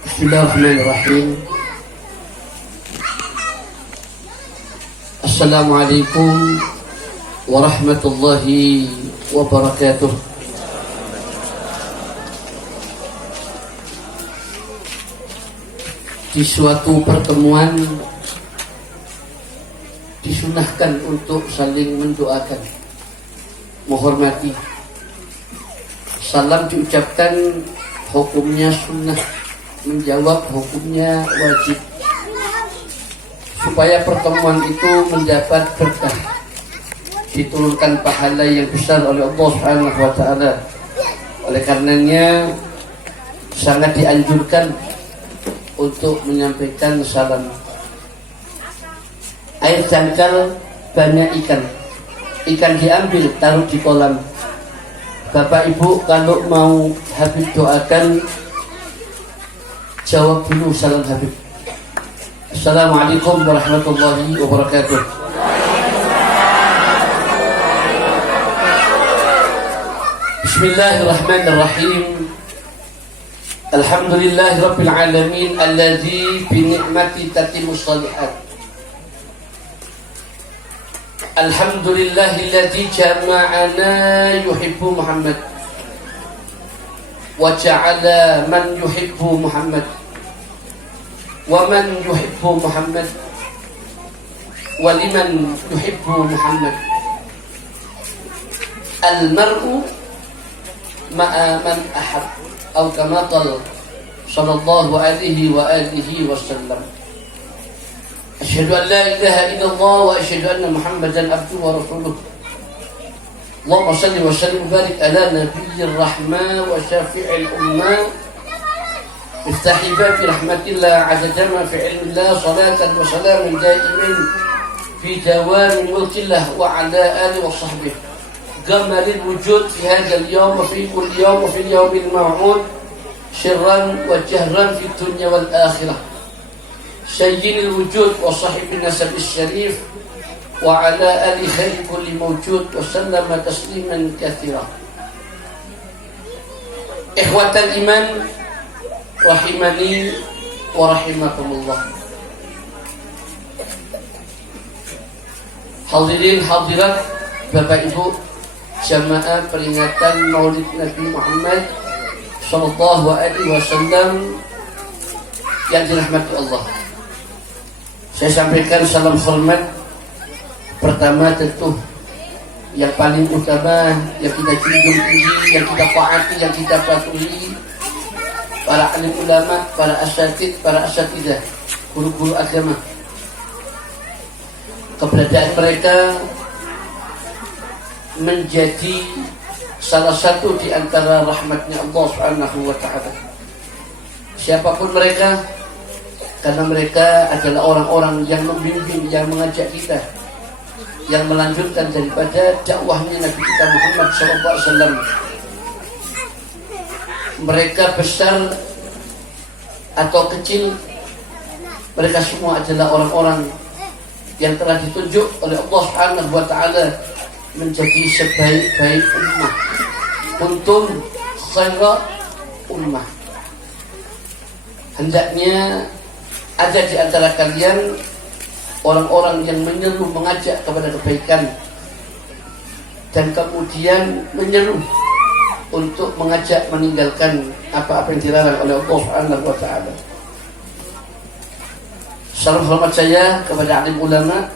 Bismillahirrahmanirrahim. Assalamualaikum warahmatullahi wabarakatuh. Di suatu pertemuan disunahkan untuk saling mendoakan, menghormati. Salam diucapkan hukumnya sunnah, menjawab hukumnya wajib, supaya pertemuan itu mendapat berkah, diturunkan pahala yang besar oleh Allah Subhanahu wa taala. Oleh karenanya sangat dianjurkan untuk menyampaikan salam. Air dangkal banyak ikan. Ikan diambil taruh di kolam. Bapak Ibu kalau mau Habib doakan, jawab dulu salam Habib. Assalamualaikum warahmatullahi wabarakatuh. Bismillahirrahmanirrahim. Alhamdulillahi rabbil alamin alladzi bi ni'mati tatimmus shalihat. Alhamdulillahilladzi jama'ana yuhibbu Muhammad wa ja'ala man yuhibbu Muhammad wa man yuhibbu Muhammad wa liman yuhibbu Muhammad. Al-mar'u ma'a man ahab atau kama qala sallallahu alaihi wa alihi wasallam. Asyhadu an la ilaha illallah wa asyhadu anna Muhammadan abduhu wa rasuluh. Allahumma shalli wa sallim barik ala nabiyyir rahmah wa syafi'il ummah. Iftahi babi rahmatillah azza ma fi ilmillah salatan wa salaman daimin fi dawami mulkillah wa ala alihi wa sahbihi. Gamalil wujud fi hadzal yawm wa fi kulli yawm wa fi al-yawmil maw'ud sirran wa jahran fi dunya wal akhirah. Sayyidil wujud wa sahibin nasab syarif wa ala ali khairi kulli mawjud wa sallama tasliman katsira. Ikhwatal iman rahimani wa rahimakumullah. Hadirin hadirat Bapak Ibu jamaah peringatan Maulid Nabi Muhammad sallallahu alaihi wasallam yang dirahmati Allah. Saya sampaikan salam hormat. Pertama tentu yang paling utama yang kita junjung tinggi, yang kita taati, yang kita patuhi, para alim ulama, para asatid, para asatidah, guru-guru agama. Keberadaan mereka menjadi salah satu di antara rahmatnya Allah Subhanahu wa taala. Siapapun mereka, karena mereka adalah orang-orang yang membimbing, yang mengajak kita, yang melanjutkan daripada dakwahnya Nabi kita Muhammad SAW. Mereka besar atau kecil, mereka semua adalah orang-orang yang telah ditunjuk oleh Allah Subhanahu wa taala menjadi sebaik-baik ummah, kuntum khaira ummah. Hendaknya ada di antara kalian orang-orang yang menyeru, mengajak kepada kebaikan, dan kemudian menyeru untuk mengajak meninggalkan apa-apa yang dilarang oleh Allah Subhanahu wa taala. Salam hormat saya kepada alim ulama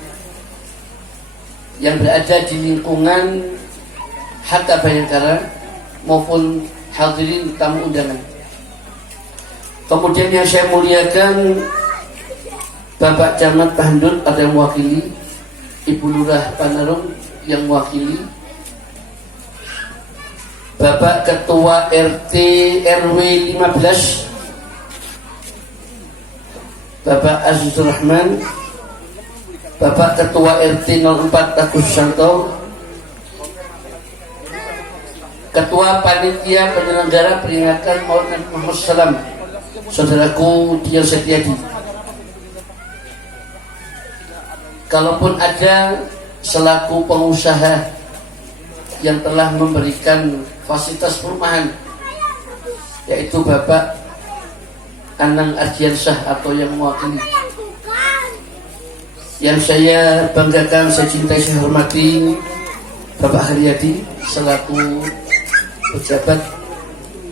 yang berada di lingkungan Hatta Bayangkara maupun hadirin tamu undangan. Kemudian yang saya muliakan Bapak Camat Pahandut ada yang mewakili, Ibu Lurah Panarung yang mewakili, Bapak Ketua RT RW 15 Bapak Azizur Rahman, Bapak Ketua RT 04 Agus Santo, Ketua Panitia Penyelenggara Peringatan Maulid Nabi Muhammad SAW, Saudaraku Dian Setiadi. Kalaupun ada selaku pengusaha yang telah memberikan fasilitas perumahan, yaitu Bapak Anang Ardiansyah atau yang mewakili. Yang saya banggakan, saya cintai, saya hormati Bapak Haryadi selaku pejabat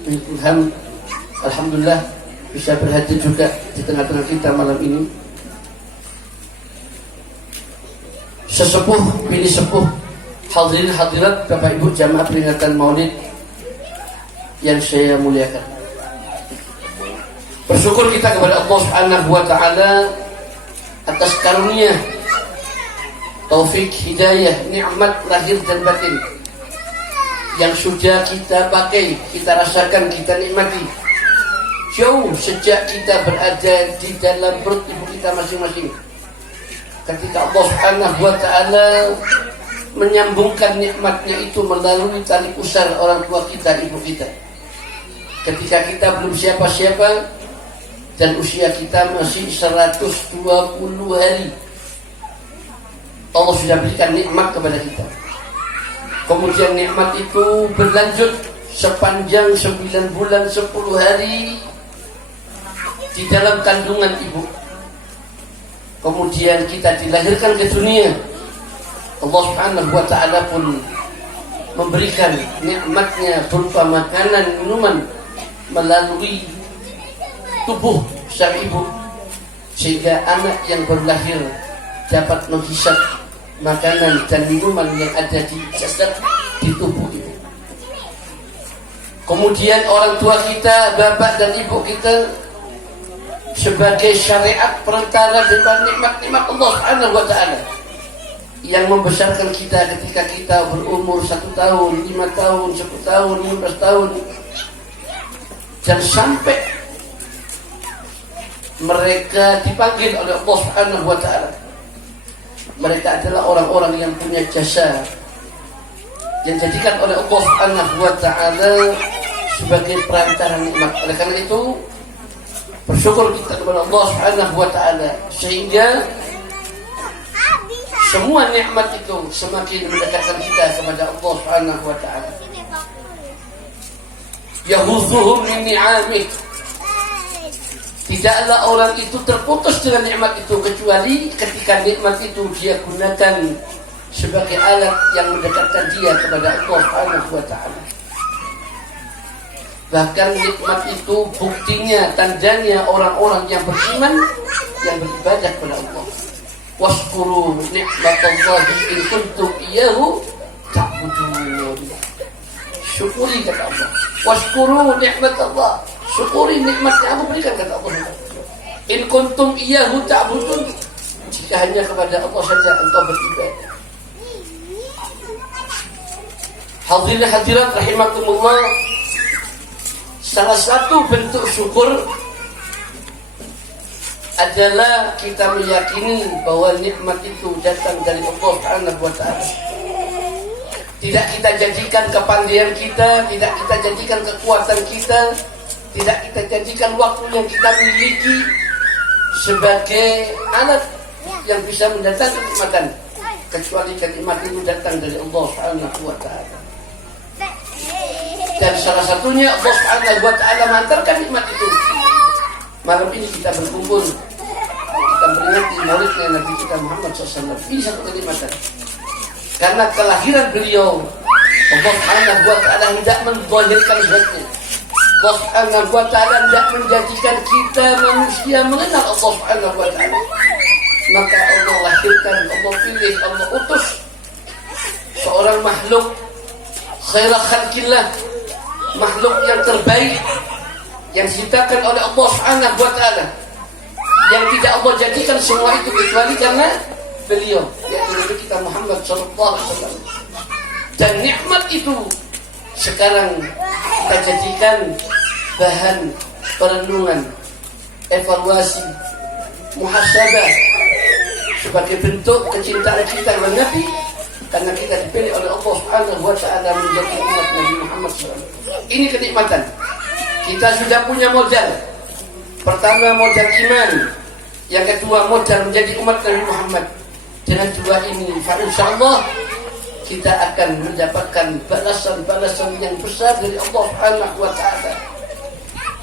Menkumham. Alhamdulillah bisa berhadir juga di tengah-tengah kita malam ini. Sesepuh, bini sepuh, hadirin hadirat, Bapak Ibu jamaah peringatan Maulid yang saya muliakan. Bersyukur kita kepada Allah Subhanahu wa taala atas karunia, taufik, hidayah, nikmat lahir dan batin yang sudah kita pakai, kita rasakan, kita nikmati jauh sejak kita berada di dalam perut ibu kita masing-masing. Ketika Allah Subhanahu wa taala menyambungkan nikmatnya itu melalui tali pusar orang tua kita, ibu kita. Ketika kita belum siapa-siapa dan usia kita masih 120 hari, Allah sudah berikan nikmat kepada kita. Kemudian nikmat itu berlanjut sepanjang 9 bulan 10 hari di dalam kandungan ibu. Kemudian kita dilahirkan ke dunia. Allah Subhanahu wa taala pun memberikan nikmatnya berupa makanan, minuman melalui tubuh sang ibu, sehingga anak yang baru lahir dapat menghisap makanan dan minuman yang ada di jasad, di tubuh ibu. Kemudian orang tua kita, bapak dan ibu kita sebagai syariat perantara dengan nikmat-nikmat Allah Subhanahu wa taala yang membesarkan kita ketika kita berumur 1 tahun, 5 tahun, 10 tahun, 15 tahun, dan sampai mereka dipanggil oleh Allah Subhanahu wa taala. Mereka adalah orang-orang yang punya jasa yang dijadikan oleh Allah Subhanahu wa taala sebagai perantara nikmat. Oleh karena itu bersyukur kita kepada Allah Subhanahu wa taala sehingga semua nikmat itu semakin mendekatkan kita kepada Allah Subhanahu wa taala. Yahudzuhum min ni'amih. Tidaklah orang itu terputus dengan nikmat itu kecuali ketika nikmat itu dia gunakan sebagai alat yang mendekatkan dia kepada Allah Subhanahu wa taala. Bahkan nikmat itu buktinya, tandanya orang-orang yang beriman, yang beribadah kepada Allah. Waskuru nikmatallahi in kuntum iyyahu ta'budun. Syukuri kata Allah. Waskuru nikmatallah. Syukuri nikmat yang aku berikan kata Allah. In kuntum iyyahu ta'budun. Jika hanya kepada Allah saja engkau beribadah. Hadirin hadirat rahimakumullah, salah satu bentuk syukur adalah kita meyakini bahwa nikmat itu datang dari Allah Subhanahu wa taala. Tidak kita jadikan kepandaian kita, tidak kita jadikan kekuatan kita, tidak kita jadikan waktu yang kita miliki sebagai alat yang bisa mendatangkan kenikmatan, kecuali kenikmat itu datang dari Allah Subhanahu wa taala. Dan salah satunya Allah Subhanahu wa taala mengantarkan nikmat itu. Malam ini kita berkumpul, kita memperingati maulidnya Nabi kita Muhammad SAW. Ini satu kenikmatan. Karena kelahiran beliau, Allah Subhanahu wa taala hendak menzahirkan zatnya. Allah Subhanahu wa taala hendak menjadikan kita manusia mengenal Allah Subhanahu wa taala. Maka Allah lahirkan, Allah pilih, Allah utus seorang makhluk khairah khalqillah, makhluk yang terbaik yang diciptakan oleh Allah Subhanahu wa taala, yang tidak Allah jadikan semua itu kecuali karena beliau, yaitu Nabi kita Muhammad sallallahu alaihi wasallam. Dan nikmat itu sekarang kita jadikan bahan perenungan, evaluasi, muhasabah sebagai bentuk kecintaan kita kepada Nabi, karena kita dipilih oleh Allah Subhanahu wa taala menjadi umat Nabi Muhammad SAW. Ini kenikmatan. Kita sudah punya modal. Pertama modal iman, yang kedua modal menjadi umat Nabi Muhammad. Dengan dua ini, insyaallah kita akan mendapatkan balasan-balasan yang besar dari Allah Subhanahu wa taala.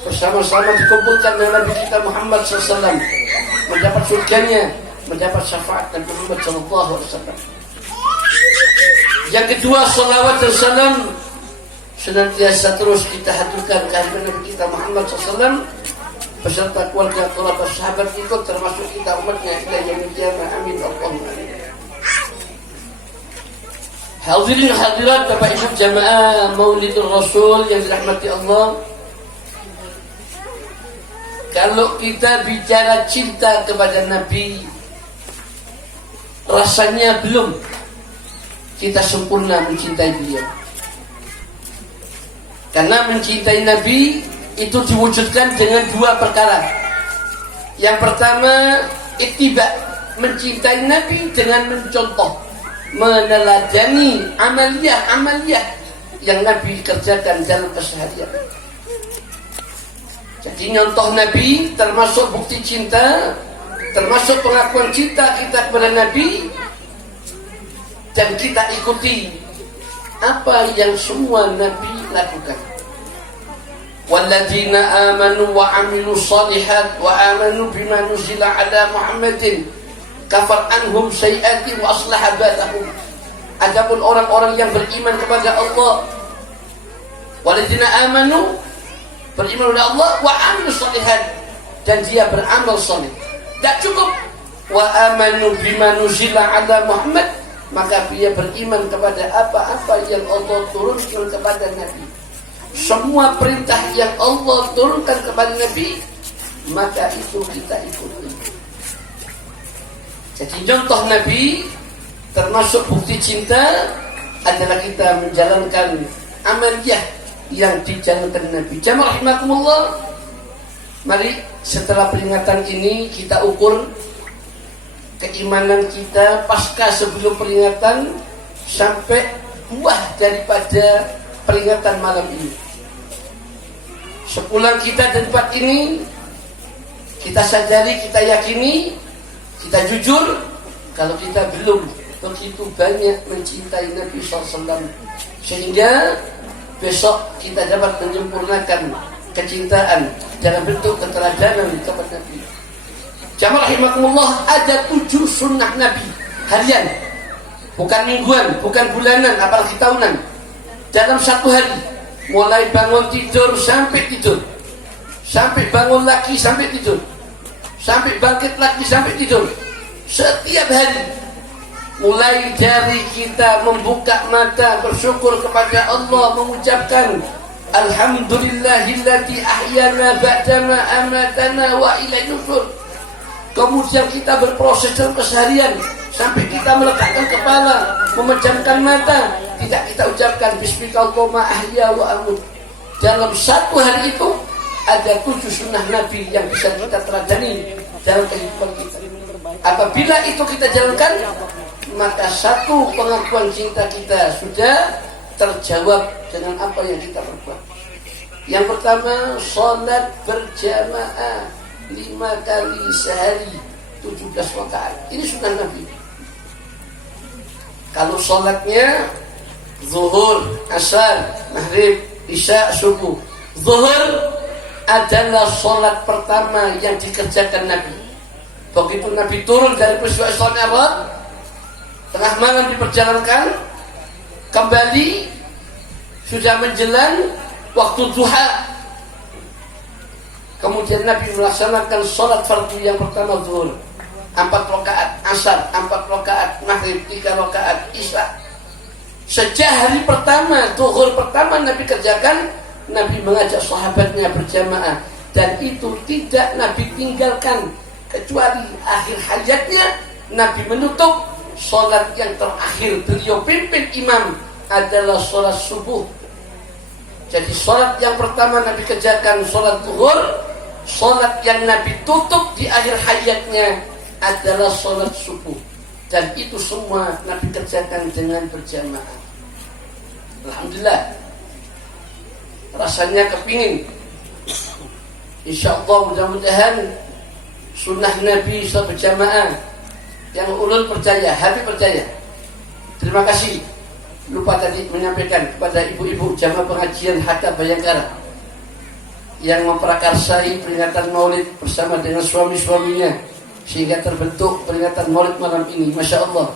bersama-sama dikumpulkan dengan Nabi kita Muhammad SAW, mendapat surganya, mendapat syafaat Nabi Muhammad SAW. Yang kedua, salawat dan salam senantiasa terus kita haturkan kehadiran Nabi kita Muhammad SAW beserta keluarga, kerabat, sahabat ikut termasuk kita umatnya ila yaumil qiyamah. Amin Allahumma amin. Hadirin hadirat Bapak Ibu jamaah Maulidur Rasul yang dirahmati Allah. Kalau kita bicara cinta kepada Nabi, rasanya belum kita sempurna mencintai beliau. Karena mencintai Nabi itu diwujudkan dengan dua perkara. Yang pertama, ittiba, mencintai Nabi dengan mencontoh, meneladani amaliyah yang Nabi kerjakan dalam keseharian. Jadi nyontoh Nabi termasuk bukti cinta, termasuk pengakuan cinta kita kepada Nabi, dan kita ikuti apa yang semua Nabi lakukan. Walladzina amanu wa amilus shalihat wa amanu bima nuzila ala Muhammadin kafar anhum sayi'ati wa aslaha balahum. Adapun orang-orang yang beriman kepada Allah, walladzina amanu, beriman kepada Allah, wa amilus shalihat, dan dia beramal saleh. Tak cukup wa amanu bima nuzila ala Muhammad, maka dia beriman kepada apa-apa yang Allah turunkan kepada Nabi. Semua perintah yang Allah turunkan kepada Nabi, maka itu kita ikuti. Jadi contoh Nabi termasuk bukti cinta adalah kita menjalankan amaliyah yang dijalankan Nabi. Jamaah rahimakumullah, mari setelah peringatan ini kita ukur keimanan kita pasca sebelum peringatan sampai buah daripada peringatan malam ini. Sepulang kita dari tempat ini, kita sadari, kita yakini, kita jujur kalau kita belum begitu banyak mencintai Nabi SAW, sehingga besok kita dapat menyempurnakan kecintaan dalam bentuk keteladanan kepada Nabi. Jamaah rahimakumullah, ada 7 sunnah Nabi harian, bukan mingguan, bukan bulanan, apalagi tahunan. Dalam satu hari, mulai bangun tidur sampai tidur, sampai bangun lagi sampai tidur, sampai bangkit lagi sampai tidur, setiap hari, mulai dari kita membuka mata bersyukur kepada Allah, mengucapkan Alhamdulillahilladzi ahyana ba'dama amatana wa ilaihi nusyur. Kemudian kita berproses dalam keseharian sampai kita meletakkan kepala, memejamkan mata, tidak kita ucapkan Bismillahirrahmanirrahim ahya wa amut. Dalam satu hari itu ada 7 sunnah Nabi yang bisa kita teladani dalam kehidupan kita. Apabila itu kita jalankan, maka satu pengakuan cinta kita sudah terjawab dengan apa yang kita perbuat. Yang pertama, sholat berjamaah 5 kali sehari 17 rakaat. Ini sunnah Nabi. Kalau sholatnya zuhur, asar, maghrib, isya, subuh. Zuhur adalah sholat pertama yang dikerjakan Nabi. Begitu Nabi turun dari peristiwa Isra Mi'raj, tengah malam diperjalankan, kembali sudah menjelang waktu duha. Kemudian Nabi melaksanakan sholat fardu yang pertama zuhur 4 rakaat, asar 4 rakaat, maghrib 3 rakaat, isya. Sejak hari pertama, zuhur pertama Nabi kerjakan, Nabi mengajak sahabatnya berjamaah, dan itu tidak Nabi tinggalkan kecuali akhir hayatnya. Nabi menutup sholat yang terakhir beliau pimpin imam adalah sholat subuh. Jadi sholat yang pertama Nabi kerjakan sholat zuhur, sholat yang Nabi tutup di akhir hayatnya adalah sholat subuh, dan itu semua Nabi kerjakan dengan berjamaah. Alhamdulillah, rasanya kepingin, insyaallah mudah-mudahan sunnah Nabi sholat berjamaah yang ulul percaya, Habib percaya. Terima kasih, lupa tadi menyampaikan kepada ibu-ibu jamaah pengajian Hatta Bayangkara. yang memprakarsai peringatan Maulid bersama dengan suami-suaminya sehingga terbentuk peringatan Maulid malam ini. Masya Allah.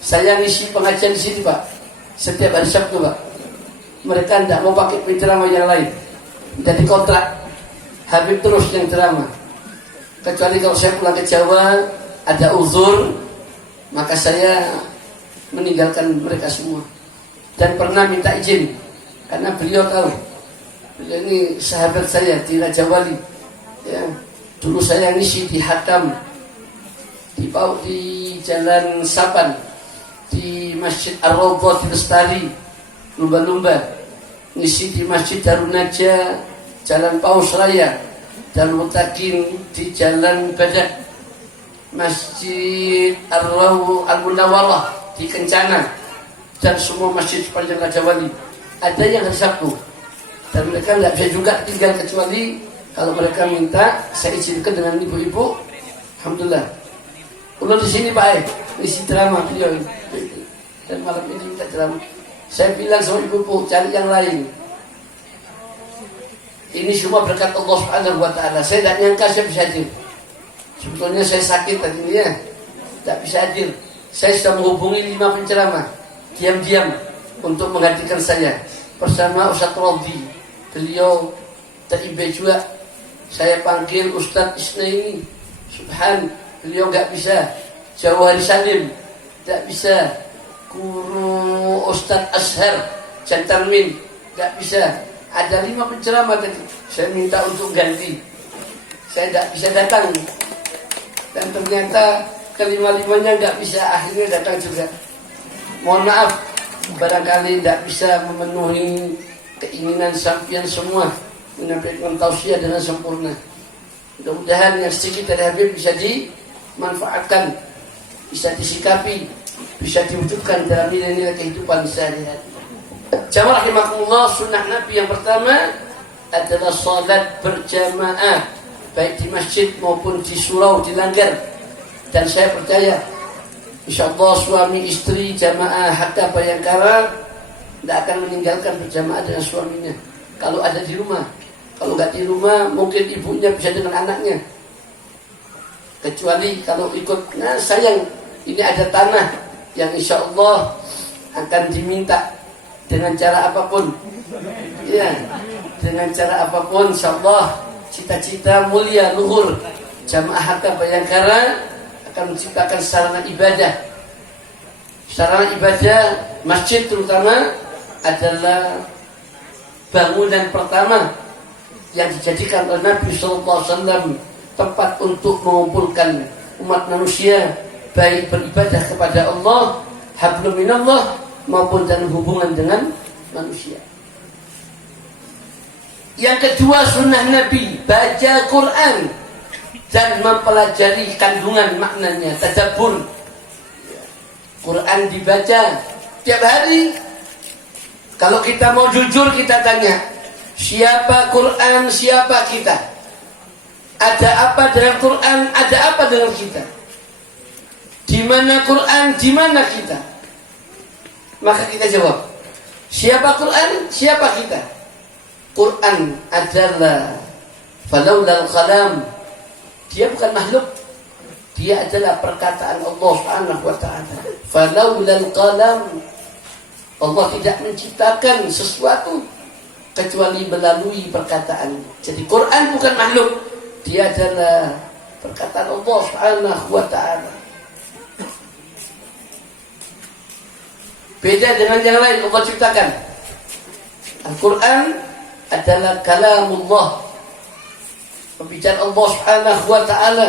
Saya ngisi pengajian di sini Pak, setiap hari Sabtu Pak. Mereka tidak mau pakai penceramah yang lain, jadi kontrak Habib terus yang ceramah. Kecuali kalau saya pulang ke Jawa ada uzur, maka saya meninggalkan mereka semua. Dan pernah minta izin karena beliau tahu, beliau ini sahabat saya di Raja Wali. Ya, dulu saya ngisi di Hakam, di Jalan Sapan, di Masjid Ar-Rawdah di Lestari, lumba-lumba, ngisi di Masjid Darun Najah, Jalan Paus Raya, dan Mutakin di Jalan Badak, Masjid Al-Munawwarah di Kencana, dan semua masjid sepanjang Raja Wali. Ada yang hari Sabtu, dan mereka nggak bisa juga tinggal kecuali kalau mereka minta saya izinkan dengan ibu-ibu. Alhamdulillah. Ulang di sini Pak, isi drama beliau ini. Dan malam ini minta drama. Saya bilang sama ibu-ibu cari yang lain. Ini semua berkat Allah Subhanahu wa Ta'ala. Saya tidak nyangka saya bisa hadir. Sebetulnya saya sakit tadi ya, tidak bisa hadir. Saya sudah menghubungi 5 penceramah diam-diam untuk menggantikan saya bersama Ustaz Rodhi. Beliau TIB juga. Saya panggil Ustaz Isnaini Subhan, beliau nggak bisa. Jawahari Salim nggak bisa. Guru Ustaz Ashar Jantarmin nggak bisa. Ada 5 penceramah tadi. Saya minta untuk ganti. Saya tidak bisa datang. Dan ternyata kelima-limanya nggak bisa. Akhirnya datang juga. Mohon maaf, barangkali tidak bisa memenuhi keinginan sampian semua menyampaikan tausiah dengan sempurna. Mudah-mudahan yang sedikit dari Habib bisa dimanfaatkan, bisa disikapi, bisa diwujudkan dalam nilai-nilai kehidupan sehari-hari. Jamaah rahimakumullah, sunnah Nabi yang pertama adalah salat berjamaah, baik di masjid maupun di surau, di langgar. Dan saya percaya insyaallah suami istri jamaah Hatta Bayangkara tidak akan meninggalkan berjamaah dengan suaminya kalau ada di rumah. Kalau nggak di rumah mungkin ibunya bisa dengan anaknya, kecuali kalau ikut. Nah sayang, ini ada tanah yang insyaallah akan diminta dengan cara apapun, ya, dengan cara apapun, insyaallah cita-cita mulia luhur jamaah Hatta Bayangkara akan menciptakan sarana ibadah. Sarana ibadah masjid terutama adalah bangunan pertama yang dijadikan oleh Nabi SAW tempat untuk mengumpulkan umat manusia, baik beribadah kepada Allah, hablum minallah, maupun dalam hubungan dengan manusia. Yang kedua sunnah Nabi, baca Quran dan mempelajari kandungan maknanya, tadabbur. Quran dibaca tiap hari. Kalau kita mau jujur kita tanya, siapa Quran, siapa kita? Ada apa dengan Quran, ada apa dengan kita? Di mana Quran, di mana kita? Maka kita jawab, siapa Quran, siapa kita? Quran adalah falaulal kalam, dia bukan makhluk, dia adalah perkataan Allah Subhanahu wa Ta'ala. Falaulal kalam, Allah tidak menciptakan sesuatu kecuali melalui perkataan. Jadi Quran bukan makhluk, dia adalah perkataan Allah Subhanahu wa Ta'ala. Beda dengan yang lain Allah ciptakan. Al-Quran adalah kalamullah, pembicaraan Allah Subhanahu wa Ta'ala.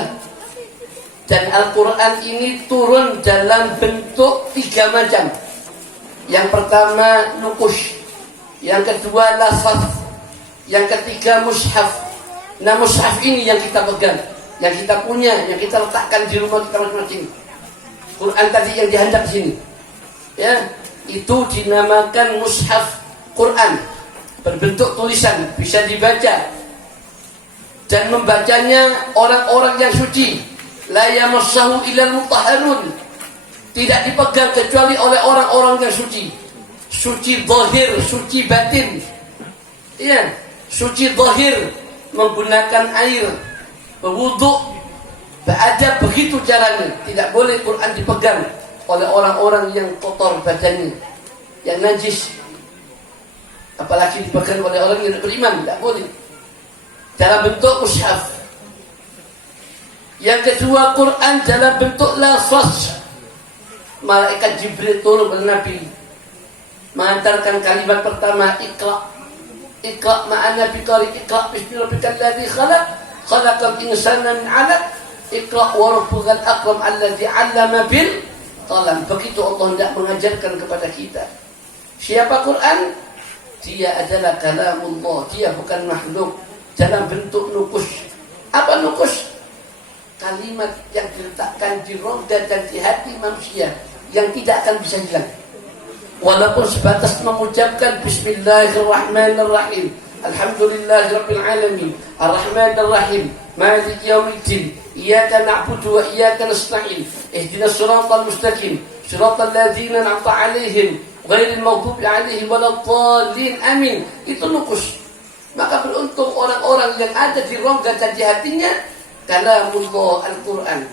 Dan Al-Quran ini turun dalam bentuk 3 macam. Yang pertama nukush, yang kedua lafaz, yang ketiga mushaf. Nah mushaf ini yang kita pegang, yang kita punya, yang kita letakkan di rumah kita masing-masing. Quran tadi yang dihandap sini, ya, itu dinamakan mushaf Quran, berbentuk tulisan, bisa dibaca. Dan membacanya orang-orang yang suci, la yamassahu illal mutahharun, tidak dipegang kecuali oleh orang-orang yang suci. Suci zahir, suci batin. Iya, suci zahir menggunakan air, berwudu, berada begitu caranya. Tidak boleh Quran dipegang oleh orang-orang yang kotor badannya, yang najis. Apalagi dipegang oleh orang yang beriman, tidak boleh. Dalam bentuk mushaf. Yang kedua, Quran dalam bentuk lafaz. Malaikat Jibril turun kepada Nabi, mengantarkan kalimat pertama, Iqra. Iqra ma'ana biqari, Iqra bismi rabbikal ladzi khalaq, khalaqal insana min 'alaq, Iqra wa rabbukal akram alladzi 'allama bil qalam. Begitu Allah hendak mengajarkan kepada kita. Siapa Quran? Dia adalah kalamullah, dia bukan makhluk dalam bentuk nukus. Apa nukus? Kalimat yang diletakkan di rongga dan di hati manusia yang tidak akan bisa hilang. Walaupun sebatas mengucapkan Bismillahirrahmanirrahim, Alhamdulillahirabbil alamin, Arrahmanirrahim, Maliki yaumiddin, Iyyaka na'budu wa iyyaka nasta'in, Ihdinas siratal mustaqim, siratal ladzina an'amta 'alaihim, ghairil maghdubi 'alaihim waladdallin. Amin. Itu nukus. Maka beruntung orang-orang yang ada di rongga dan di hatinya kalamullah Al-Quran.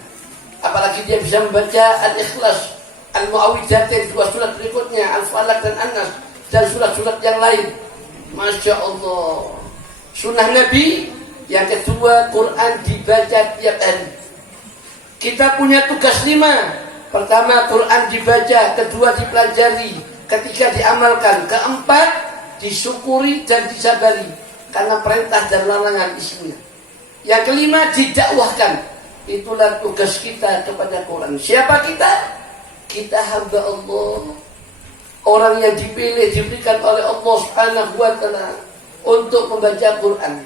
Apalagi dia bisa membaca Al-Ikhlas, Al-Mu'awwidzatain, dua surat berikutnya, Al-Falaq dan An-Nas, dan surat-surat yang lain. Masya Allah. Sunnah Nabi yang kedua, Quran dibaca tiap hari. Kita punya tugas 5. Pertama, Quran dibaca. Kedua, dipelajari. Ketiga, diamalkan. Keempat, disyukuri dan disabari, karena perintah dan larangan isinya. Yang kelima, didakwahkan. Itulah tugas kita kepada Quran. Siapa kita? Kita hamba Allah, orang yang dipilih, diberikan oleh Allah Subhanahu wa ta'ala untuk membaca Quran.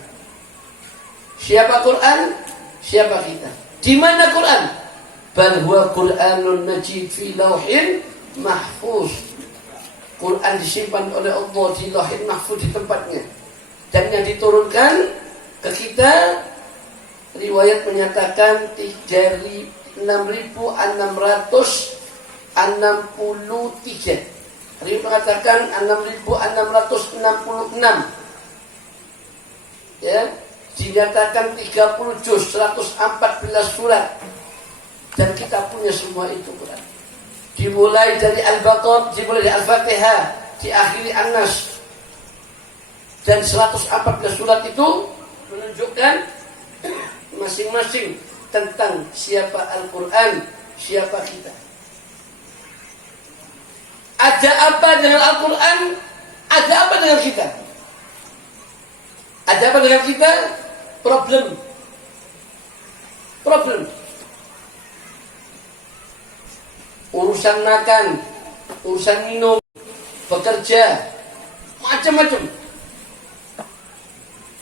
Siapa Quran? Siapa kita? Di mana Quran? Bal huwa Qur'anun majid fi lauhin mahfuz. Quran disimpan oleh Allah di lauhin mahfuz, di tempatnya. Dan yang diturunkan ke kita, riwayat menyatakan 6.663. Riwayat mengatakan 6.666. Ya, dinyatakan 30 juz, 114 surat. Dan kita punya semua itu Quran. Dimulai dari Al-Baqarah, dimulai dari Al-Fatihah, diakhiri An-Nas. Dan 114 surat itu menunjukkan masing-masing tentang siapa Al-Quran, siapa kita. Ada apa dengan Al-Quran? Ada apa dengan kita? Ada apa dengan kita? Problem. Urusan makan, urusan minum, bekerja, macam-macam.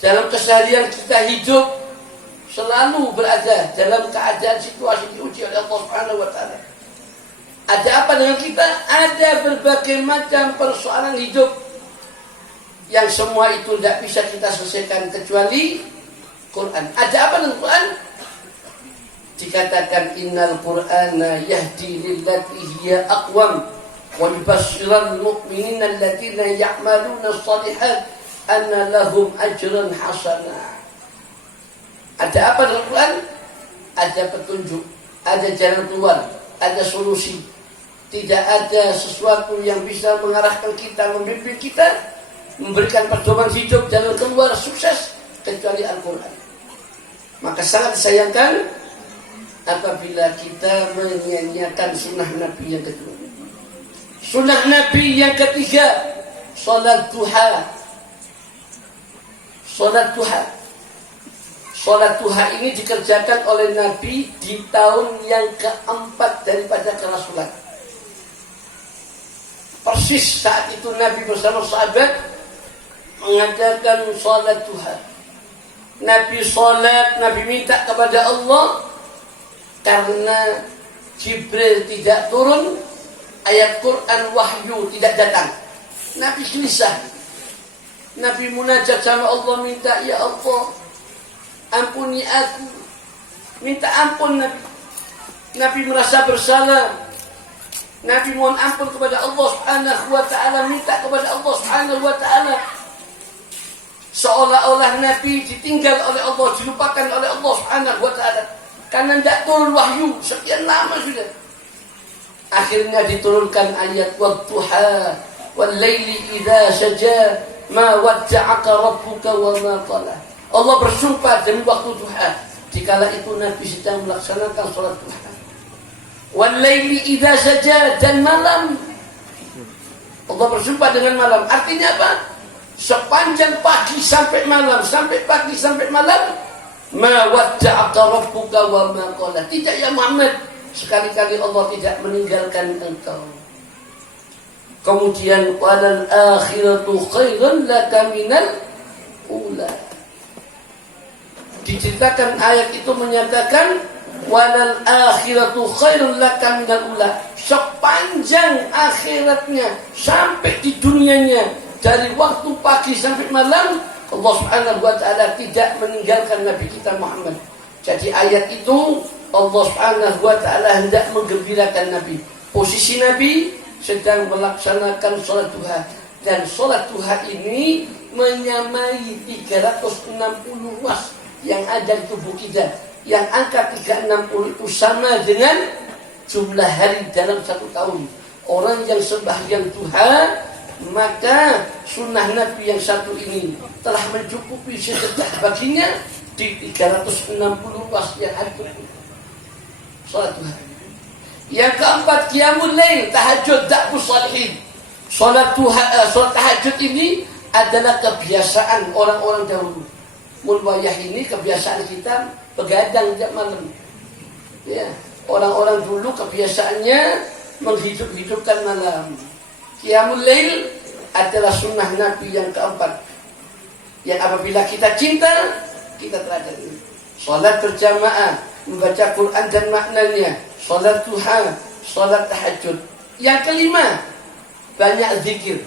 Dalam keseharian kita hidup selalu berada dalam keadaan situasi diuji oleh Allah Subhanahu wa ta'ala. Ada apa dengan kita? Ada berbagai macam persoalan hidup yang semua itu tidak bisa kita selesaikan kecuali Quran. Ada apa dengan Quran? Dikatakan innal Qur'ana yahdi lillati hiya aqwam wa yubashshiral mu'minina alladziina ya'maluna as-shalihat anna lahum ajran hasanah. Ada apa dengan Quran? Ada petunjuk, ada jalan keluar, ada solusi. Tidak ada sesuatu yang bisa mengarahkan kita, membimbing kita, memberikan pedoman hidup jalan keluar sukses kecuali Al-Quran. Maka sangat disayangkan apabila kita menyanyiakan sunnah Nabi yang kedua. Sunnah Nabi yang ketiga, salat duha. Salat duha. Salat duha ini dikerjakan oleh Nabi di tahun yang keempat daripada kerasulan. Persis saat itu Nabi bersama sahabat mengadakan salat duha. Nabi salat, Nabi minta kepada Allah karena Jibril tidak turun, ayat Quran wahyu tidak datang. Nabi gelisah. Nabi munajat sama Allah, minta, ya Allah, ampuni aku. Minta ampun Nabi. Nabi merasa bersalah. Nabi mohon ampun kepada Allah Subhanahu wa ta'ala, minta kepada Allah Subhanahu wa ta'ala. Seolah-olah Nabi ditinggal oleh Allah, dilupakan oleh Allah Subhanahu wa ta'ala. Karena tidak turun wahyu sekian lama sudah. Akhirnya diturunkan ayat wadduha wal laili idza saja ma wadda'aka rabbuka wa ma qala. Allah bersumpah demi waktu duha dikala itu Nabi sedang melaksanakan salat duha. Wal laili idza saja, dan malam. Allah bersumpah dengan malam. Artinya apa? Sepanjang pagi sampai malam, sampai pagi sampai malam, ma wadda'aka rabbuka wa ma qala. Tidak ya Muhammad, sekali-kali Allah tidak meninggalkan engkau. Kemudian walal akhiratu khairun laka minal ula. Diceritakan ayat itu menyatakan walal akhiratu khairun laka minal ula. Sepanjang akhiratnya sampai di dunianya, dari waktu pagi sampai malam, Allah Subhanahu wa ta'ala tidak meninggalkan Nabi kita Muhammad. Jadi ayat itu Allah Subhanahu wa ta'ala hendak menggembirakan Nabi. Posisi Nabi sedang melaksanakan sholat duha, dan sholat duha ini menyamai 360 was yang ada di tubuh kita. Yang angka 360 itu sama dengan jumlah hari dalam satu tahun. Orang yang sembahyang duha, maka sunnah Nabi yang satu ini telah mencukupi sedekah baginya di 360 was yang ada di tubuh sholat duha. Yang keempat, qiyamul lail, tahajud, da'bus salihin. Salat tahajud ini adalah kebiasaan orang-orang dahulu. Mulwayah ini kebiasaan kita begadang tiap malam. Ya, orang-orang dulu kebiasaannya menghidup-hidupkan malam. Qiyamul lail adalah sunnah Nabi yang keempat. Yang apabila kita cinta, kita teladani. Salat berjamaah, membaca Quran dan maknanya, salat duha, salat tahajud. Yang kelima, banyak zikir.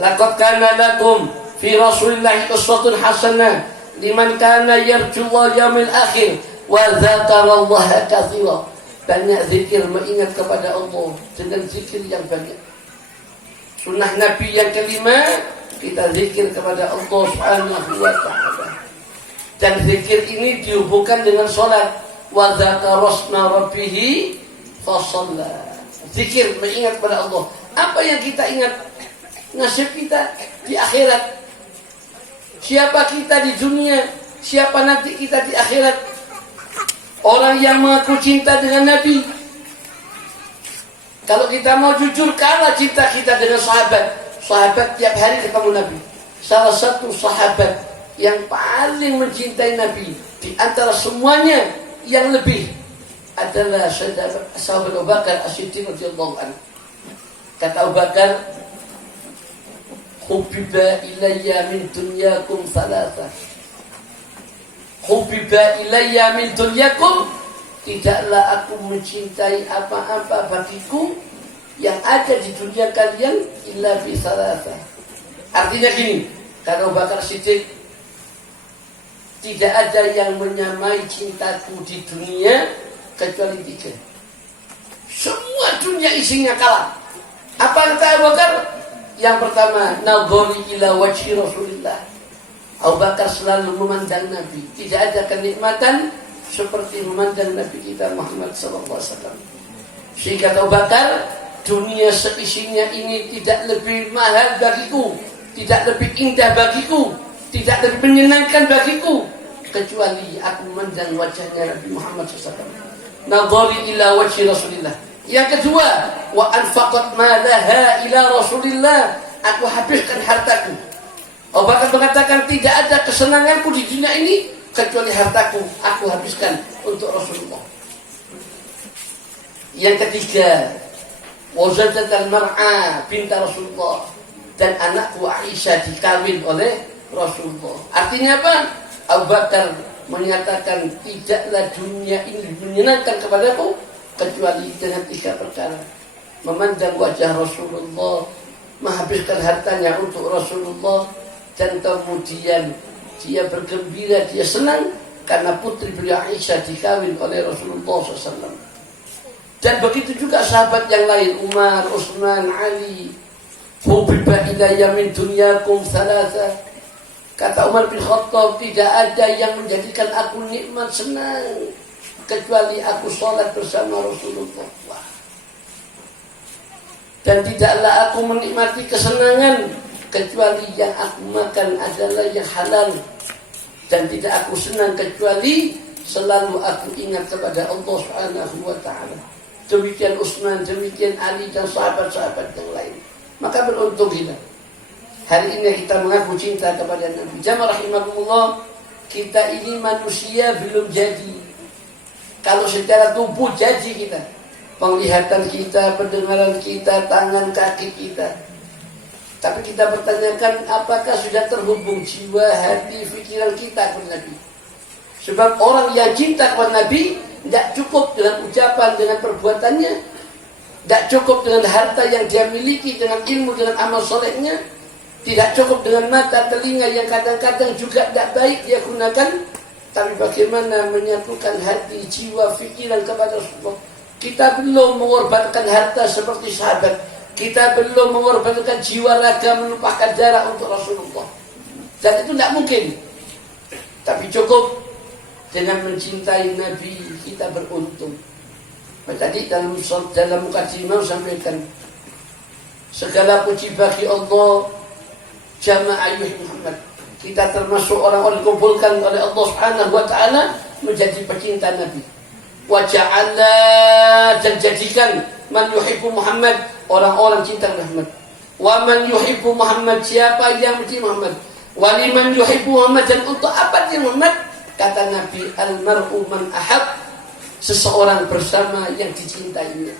Laqad kana lakum fi Rasulillahi uswatun hasanah liman kana yarjullaha yaumil akhir wa dzakarallaha katsira. Banyak zikir, mengingat kepada Allah dengan zikir yang banyak. Sunnah Nabi yang kelima, kita zikir kepada Allah Subhanahu wa ta'ala. Dan zikir ini dihubungkan dengan sholat. Wa dzakarasma rabbih fasalla. Zikir, mengingat kepada Allah. Apa yang kita ingat? Nasib kita di akhirat. Siapa kita di dunia, siapa nanti kita di akhirat. Orang yang mengaku cinta dengan Nabi. Kalau kita mau jujur, kalah cinta kita dengan sahabat. Sahabat tiap hari ketemu Nabi. Salah satu sahabat yang paling mencintai Nabi di antara semuanya, yang lebih adalah sahabat Abu Bakar As-Siddiq radhiyallahu anhu. Kata Abu Bakar, hubbiba ilayya min dunyakum thalatha. Hubbiba ilayya min dunyakum, tidaklah aku mencintai apa-apa bagiku yang ada di dunia kalian illa bi thalatha. Artinya gini, kata Abu Bakar As-Siddiq, tidak ada yang menyamai cintaku di dunia kecuali 3. Semua dunia isinya kalah. Apa yang kata Abu Bakar? Yang pertama, nadhari ila wajhi Rasulillah. Abu Bakar selalu memandang Nabi. Tidak ada kenikmatan seperti memandang Nabi kita Muhammad sallallahu alaihi wasallam. Sehingga Abu Bakar, dunia seisinya ini tidak lebih mahal bagiku, tidak lebih indah bagiku, tidak lebih menyenangkan bagiku kecuali aku memandang wajahnya Nabi Muhammad SAW. Nadhari ila wajhi Rasulillah. Yang kedua, wa anfaqat malaha ila Rasulillah. Aku habiskan hartaku. Abu Bakar mengatakan, tidak ada kesenanganku di dunia ini kecuali hartaku aku habiskan untuk Rasulullah. Yang ketiga, wazadat al-mar'a binta Rasulullah, dan anakku Aisyah dikawin oleh Rasulullah. Artinya apa? Abu Bakar menyatakan, tidaklah dunia ini menyenangkan kepadaku kecuali dengan 3 perkara. Memandang wajah Rasulullah, menghabiskan hartanya untuk Rasulullah, dan kemudian dia bergembira, dia senang karena putri beliau Aisyah dikawin oleh Rasulullah SAW. Dan begitu juga sahabat yang lain, Umar, Utsman, Ali. Hubbiba ilayya min dunyakum thalatha. Kata Umar bin Khattab, tidak ada yang menjadikan aku nikmat senang kecuali aku sholat bersama Rasulullah. Dan tidaklah aku menikmati kesenangan kecuali yang aku makan adalah yang halal. Dan tidak aku senang kecuali selalu aku ingat kepada Allah Subhanahu wa ta'ala. Demikian Utsman, demikian Ali dan sahabat-sahabat yang lain. Maka beruntung kita. Hari ini kita mengaku cinta kepada Nabi. Jamaah rahimakumullah, kita ini manusia belum jadi. Kalau secara tubuh jadi kita. Penglihatan kita, pendengaran kita, tangan, kaki kita. Tapi kita bertanyakan apakah sudah terhubung jiwa, hati, pikiran kita kepada Nabi. Sebab orang yang cinta kepada Nabi tidak cukup dengan ucapan, dengan perbuatannya. Tidak cukup dengan harta yang dia miliki, dengan ilmu, dengan amal solehnya. Tidak cukup dengan mata, telinga yang kadang-kadang juga tidak baik dia gunakan. Tapi bagaimana menyatukan hati, jiwa, pikiran kepada Rasulullah. Kita belum mengorbankan harta seperti sahabat. Kita belum mengorbankan jiwa raga menumpahkan darah untuk Rasulullah. Dan itu tidak mungkin. Tapi cukup dengan mencintai Nabi kita beruntung. Tadi dalam mukadimah sampaikan segala puji bagi Allah. Jamaah Muhammad, kita termasuk orang-orang dikumpulkan oleh Allah Subhanahu wa ta'ala menjadi pecinta Nabi. Wa ja'ala, dan jadikan man yuhibbu Muhammad, orang-orang cinta Muhammad. Wa man yuhibbu Muhammad, siapa yang mencintai Muhammad. Wa liman yuhibbu Muhammad, dan untuk apa dia Muhammad? Kata Nabi, al-mar'u man ahab, seseorang bersama yang dicintainya.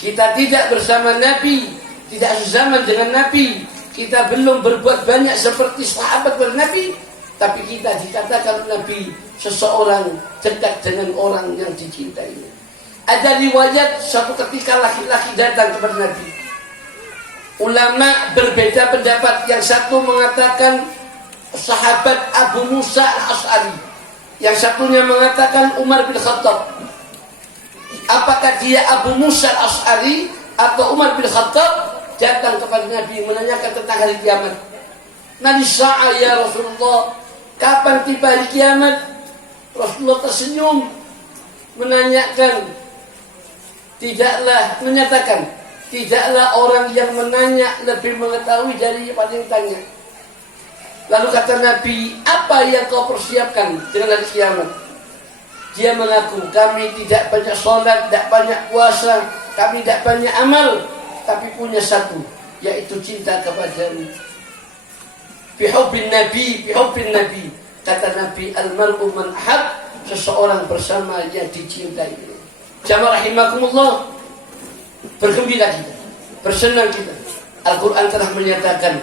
Kita tidak bersama Nabi, tidak sezaman dengan Nabi, kita belum berbuat banyak seperti sahabat Nabi, tapi kita dikatakan Nabi seseorang dekat dengan orang yang dicintainya. Ada riwayat suatu ketika laki-laki datang kepada Nabi. Ulama berbeda pendapat. Yang satu mengatakan sahabat Abu Musa al-Ash'ari, yang satunya mengatakan Umar bin Khattab. Apakah dia Abu Musa al-Ash'ari atau Umar bin Khattab datang kepada Nabi menanyakan tentang hari kiamat. Nabi sa'a ya Rasulullah, kapan tiba hari kiamat? Rasulullah tersenyum menanyakan, tidaklah orang yang menanya lebih mengetahui dari yang tanya. Lalu kata Nabi, apa yang kau persiapkan dengan hari kiamat? Dia mengaku, kami tidak banyak sholat, tidak banyak puasa, kami tidak banyak amal, tapi punya satu, yaitu cinta kepadamu. Bihubbin Nabi. Kata Nabi, al-mar'u man ahab, seseorang bersama yang dicintai. Jamaah rahimakumullah, bergembira kita, bersenang kita. Al-Quran telah menyatakan,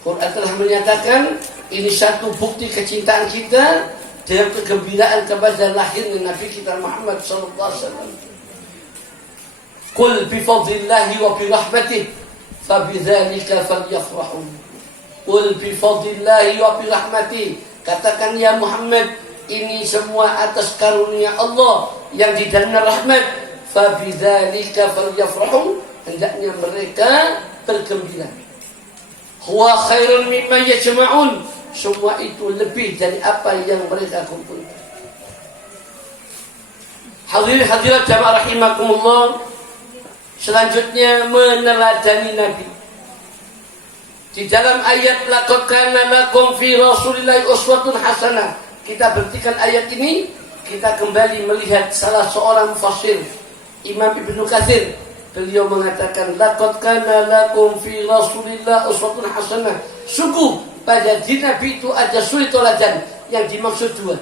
Quran telah menyatakan ini satu bukti kecintaan kita dengan kegembiraan kepada lahirnya Nabi kita Muhammad sallallahu alaihi wasallam. Qul bi fadlillahi wa bi rahmatihi fabidzalika falyafrahu. Qul bi fadlillahi wa bi rahmatihi, katakan ya Muhammad, ini semua atas karunia Allah yang di dalamnya rahmat. Fabidzalika falyafrahu, hendaknya mereka bergembira. Huwa khairun mimma yajma'un, semua itu lebih dari apa yang mereka kumpulkan. Hadirin hadirat jamaah rahimakumullah, selanjutnya meneladani Nabi. Di dalam ayat laqad kana lakum fi rasulillahi uswatun hasanah, kita berhentikan ayat ini, kita kembali melihat salah seorang mufassir, Imam Ibnu Katsir. Beliau mengatakan laqad kana lakum fi rasulillahi uswatun hasanah, sungguh pada diri Nabi itu ada suri teladan. Yang dimaksud dua,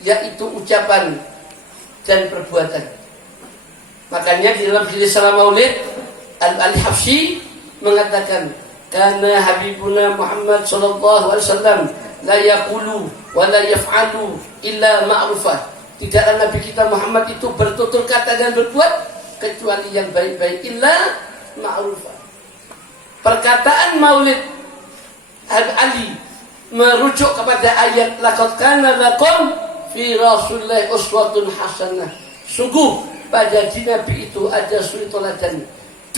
yaitu ucapan dan perbuatan. Makanya di dalam risalah Maulid Al-Habsyi mengatakan, karena Habibuna Muhammad sallallahu alaihi wasallam la yaqulu wa la yaf'alu illa ma'rufah. Tidaklah Nabi kita Muhammad itu bertutur kata dan berbuat kecuali yang baik-baik, illa ma'rufah. Perkataan Maulid Ali merujuk kepada ayat laqad kana lakum fi rasulillahi uswatun hasanah, sungguh pada diri Nabi itu ada suri teladan.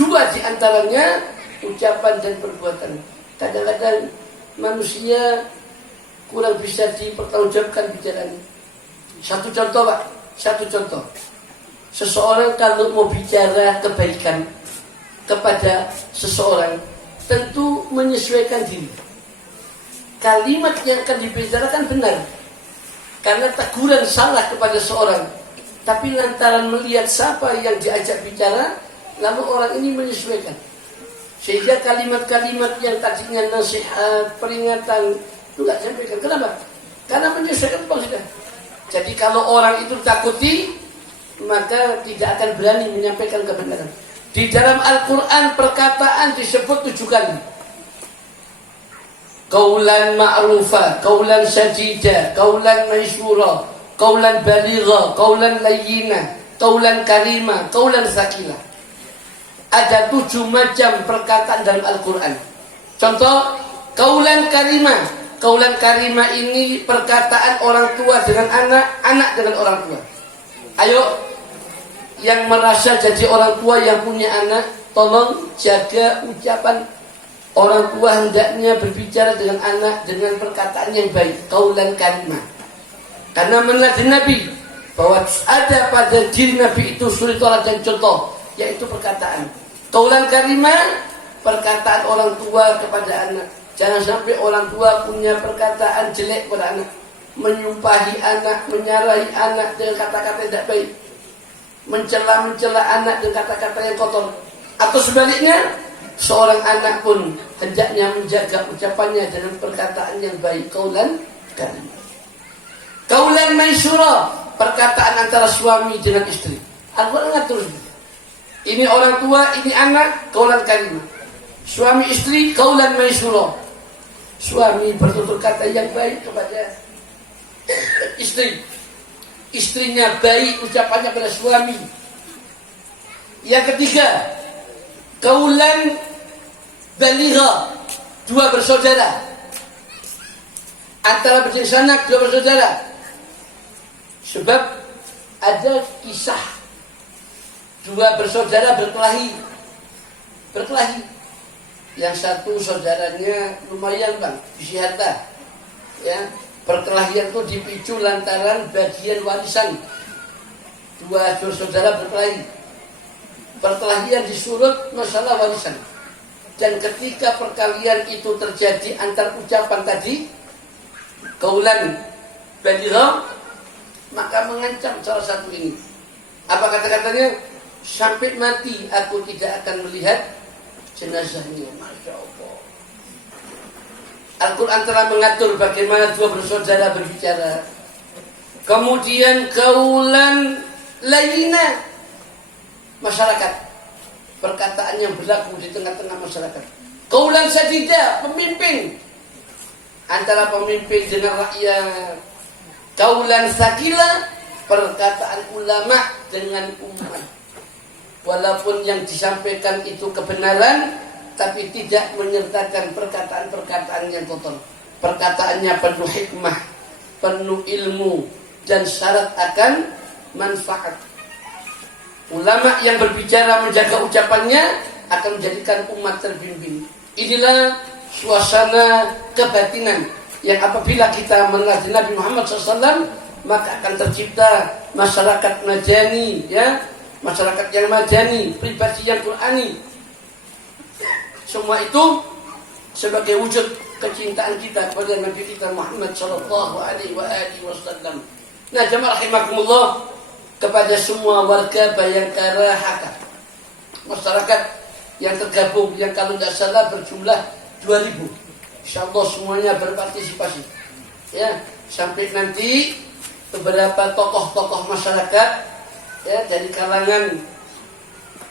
Dua di antaranya ucapan dan perbuatan. Kadang-kadang manusia kurang bisa dipertanggungjawabkan bicaranya. Satu contoh Pak, satu contoh. Seseorang kalau mau bicara kebaikan kepada seseorang, tentu menyesuaikan diri. Kalimat yang akan dibicarakan benar, karena teguran salah kepada seorang, tapi lantaran melihat siapa yang diajak bicara, lalu orang ini menyesuaikan. Sehingga kalimat-kalimat yang tadinya nasihat, peringatan, itu tidak sampaikan. Kenapa? Karena menyesuaikan sudah. Jadi kalau orang itu takuti, maka tidak akan berani menyampaikan kebenaran. Di dalam Al-Quran perkataan disebut 7 kali. Qaulan ma'rufa, qaulan sajida, qaulan maisura, qaulan baligha, qaulan layyina, qaulan karima, qaulan sakila. Ada 7 macam perkataan dalam Al-Quran. Contoh, qaulan karima. Qaulan karima ini perkataan orang tua dengan anak, anak dengan orang tua. Ayo, yang merasa jadi orang tua yang punya anak, tolong jaga ucapan orang tua hendaknya berbicara dengan anak dengan perkataan yang baik. Qaulan karimah. Karena menurut Nabi bahwa ada pada diri Nabi itu suri tolak dan contoh, yaitu perkataan. Qaulan karimah, perkataan orang tua kepada anak. Jangan sampai orang tua punya perkataan jelek pada anak, menyumpahi anak, menyarahi anak dengan kata-kata yang tidak baik, mencela anak dengan kata-kata yang kotor. Atau sebaliknya, seorang anak pun hendaknya menjaga ucapannya dengan perkataan yang baik. Qaulan karimah. Qaulan maisura, perkataan antara suami dengan istri. Al-Quran ngatur. Ini orang tua, ini anak, qaulan karimah. Suami istri, qaulan maisura. Suami bertutur kata yang baik kepada istri, istrinya baik ucapannya kepada suami. Yang ketiga, qaulan baligha, 2 bersaudara. Antara berjenis anak 2 bersaudara. Sebab ada kisah 2 bersaudara berkelahi. Yang satu saudaranya lumayan bang, isi harta, ya. Perkelahian itu dipicu lantaran bagian warisan. 2 saudara berkelahi. Perkelahian disurut masalah warisan. Dan ketika perkelahian itu terjadi antar ucapan tadi, qaulan baligha, maka mengancam salah satu ini. Apa kata-katanya? Sampai mati aku tidak akan melihat jenazahnya. Masya Allah. Al-Quran telah mengatur bagaimana 2 bersaudara berbicara. Kemudian qaulan layyina, masyarakat, perkataan yang berlaku di tengah-tengah masyarakat. Qaulan sadida, pemimpin, antara pemimpin dengan rakyat. Qaulan sakila, perkataan ulama dengan umat. Walaupun yang disampaikan itu kebenaran, tapi tidak menyertakan perkataan-perkataan yang kotor. Perkataannya penuh hikmah, penuh ilmu, dan syarat akan manfaat. Ulama yang berbicara menjaga ucapannya akan menjadikan umat terbimbing. Inilah suasana kebatinan yang apabila kita mengenal Nabi Muhammad SAW, maka akan tercipta masyarakat madani, ya. Masyarakat yang madani, pribadi yang Qur'ani. Semua itu sebagai wujud kecintaan kita kepada Nabi kita Muhammad sallallahu alaihi wasallam. Nah, jamaah rahimakumullah, kepada semua warga Bayangkara Haka, masyarakat yang tergabung, yang kalau tidak salah berjumlah 2000. Insyaallah semuanya berpartisipasi. Ya, sampai nanti beberapa tokoh-tokoh masyarakat, ya, dari kalangan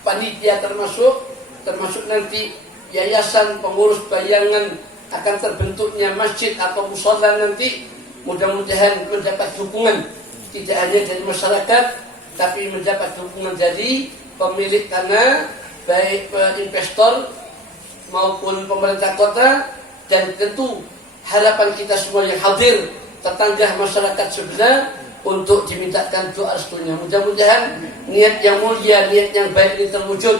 panitia termasuk nanti yayasan pengurus bayangan akan terbentuknya masjid atau mushola nanti, mudah-mudahan mendapat dukungan tidak hanya dari masyarakat, tapi mendapat dukungan dari pemilik tanah, baik investor maupun pemerintah kota, dan tentu harapan kita semua yang hadir, tetangga masyarakat sebelah, untuk dimintakan doa restunya. Mudah-mudahan niat yang mulia, niat yang baik ini terwujud.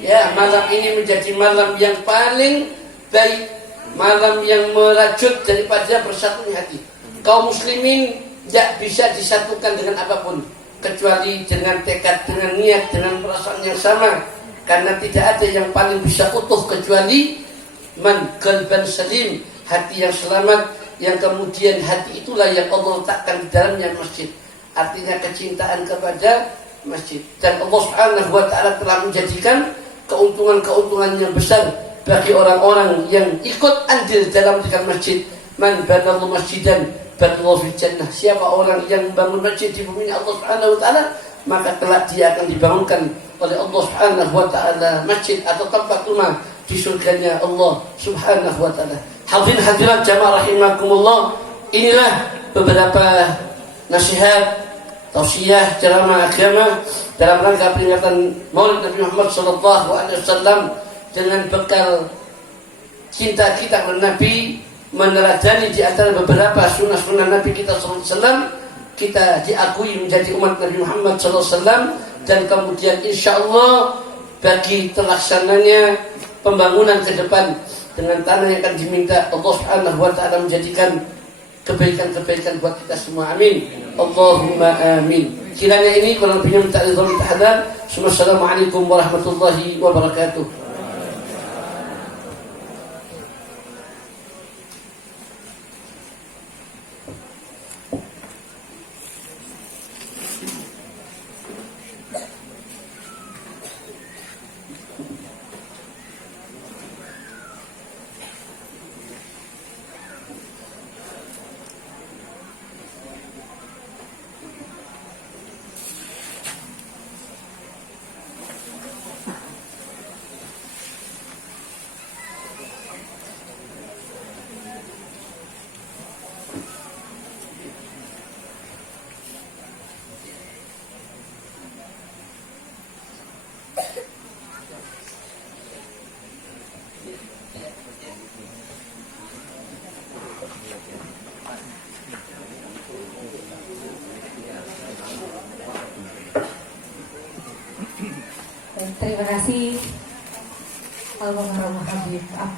Ya, malam ini menjadi malam yang paling baik, malam yang merajut daripada bersatunya hati. Kaum muslimin tidak bisa disatukan dengan apapun kecuali dengan tekad, dengan niat, dengan perasaan yang sama. Karena tidak ada yang paling bisa utuh kecuali man qalban salim, hati yang selamat, yang kemudian hati itulah yang Allah letakkan di dalamnya masjid. Artinya kecintaan kepada masjid. Dan Allah Subhanahu wa taala telah menjadikan keuntungan-keuntungan yang besar bagi orang-orang yang ikut andil dalam mendidikan masjid. Man banallahu masjidan banallahu fil jannah. Siapa orang yang bangun masjid di bumi Allah Subhanahu wa taala, maka kelak dia akan dibangunkan oleh Allah Subhanahu wa taala masjid atau tempat rumah di surganya Allah Subhanahu wa taala. Hadirin hadirat jamaah rahimakumullah, inilah beberapa nasihat, tausiah, ceramah agama dalam rangka peringatan Maulid Nabi Muhammad SAW dengan bekal cinta kita kepada Nabi, meneladani di antara beberapa sunnah-sunnah Nabi kita SAW, kita diakui menjadi umat Nabi Muhammad SAW, dan kemudian insya Allah bagi terlaksananya pembangunan ke depan dengan tanah yang akan diminta Allah Subhanahu wa taala menjadikan kebaikan-kebaikan buat kita semua. Amin. Allahumma amin. Kiranya ini kurang lebihnya minta ridho minta hadar. Assalamualaikum warahmatullahi wabarakatuh. Terima kasih Al-Mukarram Habib.